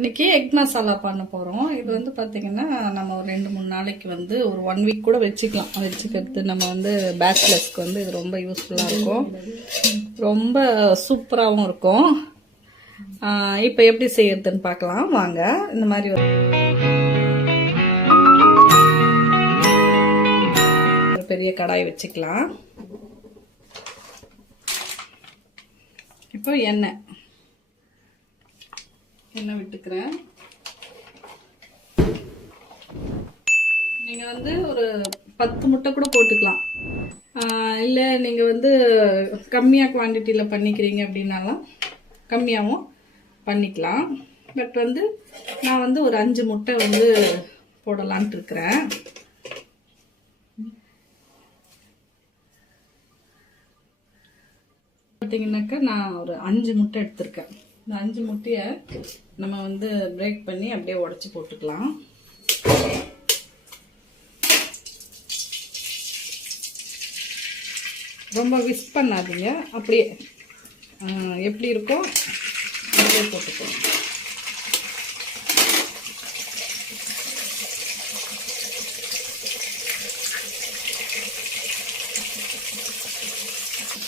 இன்னைக்கு எக் மசாலா பண்ண போகிறோம். இது வந்து பார்த்திங்கன்னா நம்ம ஒரு 2-3 நாளைக்கு வந்து ஒரு 1 வீக் கூட வச்சுக்கலாம். வச்சுக்கிறது நம்ம வந்து பேச்சுலர்ஸ்க்கு வந்து இது ரொம்ப யூஸ்ஃபுல்லாக இருக்கும், ரொம்ப சூப்பராகவும் இருக்கும். இப்போ எப்படி செய்யறதுன்னு பார்க்கலாம் வாங்க. இந்த மாதிரி ஒரு பெரிய கடாய் வச்சுக்கலாம். இப்போ எண்ணெய் விட்டுக்கிறேன். நீங்கள் வந்து ஒரு 10 முட்டை கூட போட்டுக்கலாம். இல்லை நீங்கள் வந்து கம்மியாக குவான்டிட்டியில் பண்ணிக்கிறீங்க அப்படின்னாலும் கம்மியாகவும் பண்ணிக்கலாம். பட் வந்து நான் வந்து ஒரு 5 முட்டை வந்து போடலான்ட்டு இருக்கிறேன். பார்த்தீங்கன்னாக்கா நான் ஒரு 5 முட்டை எடுத்திருக்கேன். இந்த 5 முட்டையை நம்ம வந்து பிரேக் பண்ணி அப்படியே உடச்சி போட்டுக்கலாம். ரொம்ப விஸ்க் பண்ணாதீங்க, அப்படியே எப்படி இருக்கோ அப்படியே போட்டுக்கலாம்.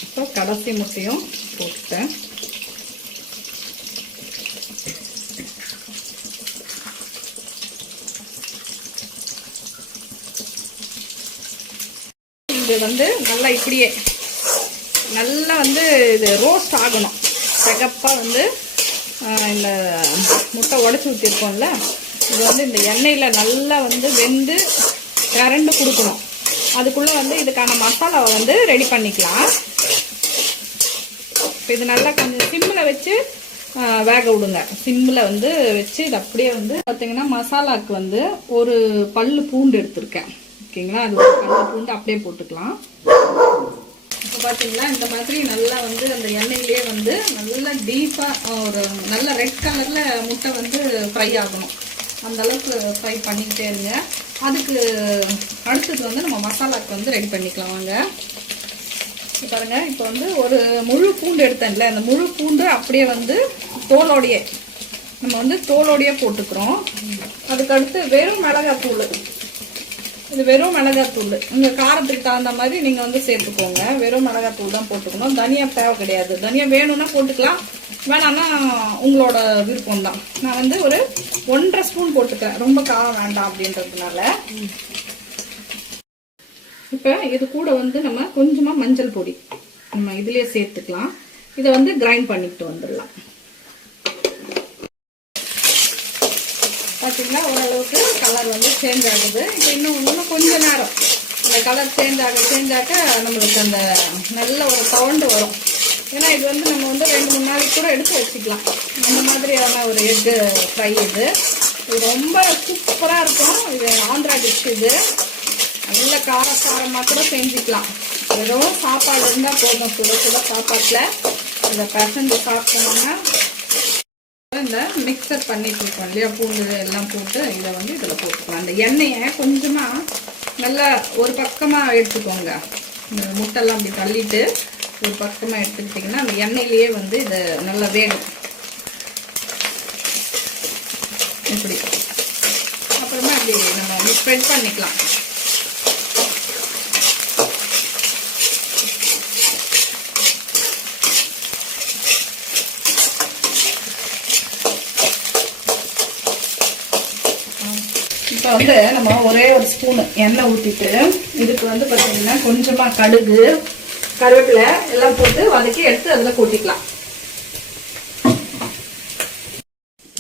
இப்போ கடைசி முட்டையும் போட்டுட்டேன். இது வந்து நல்லா இப்படியே நல்லா வந்து இது ரோஸ்ட் ஆகணும். சிகப்பாக வந்து இந்த முட்டை உடச்சி ஊற்றிருக்கோம்ல, இது வந்து இந்த எண்ணெயில் நல்லா வந்து வெந்து கரண்டு கொடுக்கணும். அதுக்குள்ளே வந்து இதுக்கான மசாலாவை வந்து ரெடி பண்ணிக்கலாம். இப்போ இது நல்லா கொஞ்சம் சிம்மில் வச்சு வேக விடுங்க. சிம்மில் வந்து வச்சு இது அப்படியே வந்து பார்த்தீங்கன்னா மசாலாவுக்கு வந்து ஒரு பல்லு பூண்டு எடுத்திருக்கேன். ஓகேங்களா, அது ஒரு பல்லு பூண்டு அப்படியே போட்டுக்கலாம். இப்போ பார்த்தீங்களா இந்த மாதிரி நல்லா வந்து அந்த எண்ணெயிலே வந்து நல்லா டீப்பாக ஒரு நல்ல ரெட் கலரில் முட்டை வந்து ஃப்ரை ஆகணும். அந்த அளவுக்கு ஃப்ரை பண்ணிக்கிட்டே இருங்க. அதுக்கு அடுத்தது வந்து நம்ம மசாலாவுக்கு வந்து ரெடி பண்ணிக்கலாம் வாங்க. பாருங்க, இப்போ வந்து ஒரு முழு பூண்டு எடுத்தேன்ல, அந்த முழு பூண்டு அப்படியே வந்து தோலோடையே நம்ம வந்து தோலோடையே போட்டுக்கிறோம். அதுக்கடுத்து வெறும் மிளகாத்தூள், இது வெறும் மிளகாத்தூள் உங்கள் காரத்துக்கு தகுந்த மாதிரி நீங்கள் வந்து சேர்த்துக்கோங்க. வெறும் மிளகாத்தூள் தான் போட்டுக்கணும். தனியா தேவை கிடையாது. தனியா வேணும்னா போட்டுக்கலாம், வேணான்னா உங்களோட விருப்பம் தான். நான் வந்து ஒரு 1.5 ஸ்பூன் போட்டுக்கிறேன், ரொம்ப காரம் வேண்டாம் அப்படின்றதுனால. இப்போ இது கூட வந்து நம்ம கொஞ்சமாக மஞ்சள் பொடி நம்ம இதுலேயே சேர்த்துக்கலாம். இதை வந்து கிரைண்ட் பண்ணிட்டு வந்துடலாம். பார்த்தீங்களா ஓரளவுக்கு கலர் வந்து சேஞ்ச் ஆகுது. இப்போ இன்னும் கொஞ்சம் நேரம் இந்த கலர் சேஞ்ச் ஆக நம்மளுக்கு அந்த நல்ல ஒரு சவுண்டு வரும். ஏன்னா இது வந்து நம்ம வந்து 2-3 நாளைக்கு கூட எடுத்து வச்சுக்கலாம். அந்த மாதிரியான ஒரு எக்கு ஃப்ரை இது ரொம்ப சூப்பராக இருக்கும். இது ஆந்திரா டிஷ். இது நல்ல காரமாக கூட செஞ்சுக்கலாம். வெறும் சாப்பாடு இருந்தால் போதும். சுட சுட சாப்பாட்டில் இதை பசஞ்சு சாப்பிட்டோம்னா இந்த மிக்சர் பண்ணிட்டு இருக்கோம் இல்லையா, பூண்டு எல்லாம் போட்டு இதை வந்து இதில் போட்டுக்கலாம். அந்த எண்ணெயை கொஞ்சமாக நல்லா ஒரு பக்கமாக எடுத்துக்கோங்க. இந்த முட்டைலாம் அப்படி தள்ளிட்டு ஒரு பக்கமாக எடுத்துக்கிட்டிங்கன்னா அந்த எண்ணெயிலேயே வந்து இதை நல்லா வேகும். இப்படி அப்புறமா இப்படி நம்ம ஸ்ப்ரெட் பண்ணிக்கலாம். இப்போ வந்து நம்ம ஒரே ஒரு ஸ்பூனு எண்ணெய் ஊற்றிட்டு இதுக்கு வந்து பார்த்தீங்கன்னா கொஞ்சமாக கடுகு, கருவேப்பிலை எல்லாம் போட்டு வதக்கி எடுத்து அதில் கொட்டிக்கலாம்.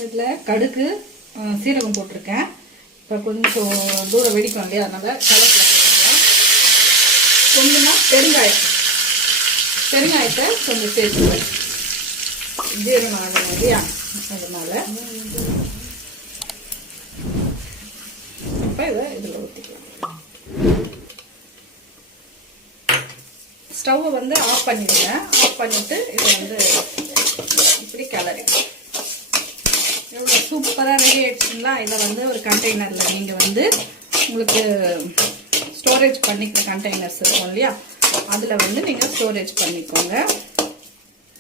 இதில் கடுகு, சீரகம் போட்டிருக்கேன். இப்போ கொஞ்சம் தூரம் வெடிக்கும் இல்லையா, அதனால் கருவேப்பிலை போட்டுக்கலாம். கொஞ்சமாக பெருங்காயத்தை கொஞ்சம் சேர்த்துக்குவேன், ஜீரணம் ஆகணும் இல்லையா, அதனால இதை இதில் ஊற்றிக்கலாம். ஸ்டவ்வை வந்து ஆஃப் பண்ணிடுங்க. ஆஃப் பண்ணிவிட்டு இதை வந்து இப்படி கிளறி எவ்வளோ சூப்பராக ரெடி ஆகிடுச்சுங்களா. இதை வந்து ஒரு கண்டெய்னரில் நீங்கள் வந்து உங்களுக்கு ஸ்டோரேஜ் பண்ணிக்கிற கண்டெய்னர்ஸ் இருக்கும் இல்லையா, அதில் வந்து நீங்கள் ஸ்டோரேஜ் பண்ணிக்கோங்க.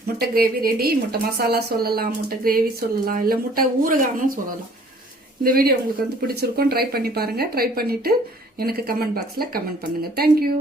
முட்டை கிரேவி ரெடி. முட்டை மசாலா சொல்லலாம், முட்டை கிரேவி சொல்லலாம், இல்லை முட்டை ஊறுகானும் சொல்லலாம். இந்த வீடியோ உங்களுக்கு வந்து பிடிச்சிருக்கும். ட்ரை பண்ணி பாருங்க. ட்ரை பண்ணிட்டு எனக்கு கமெண்ட் பாக்ஸில் கமெண்ட் பண்ணுங்க. தேங்க்யூ.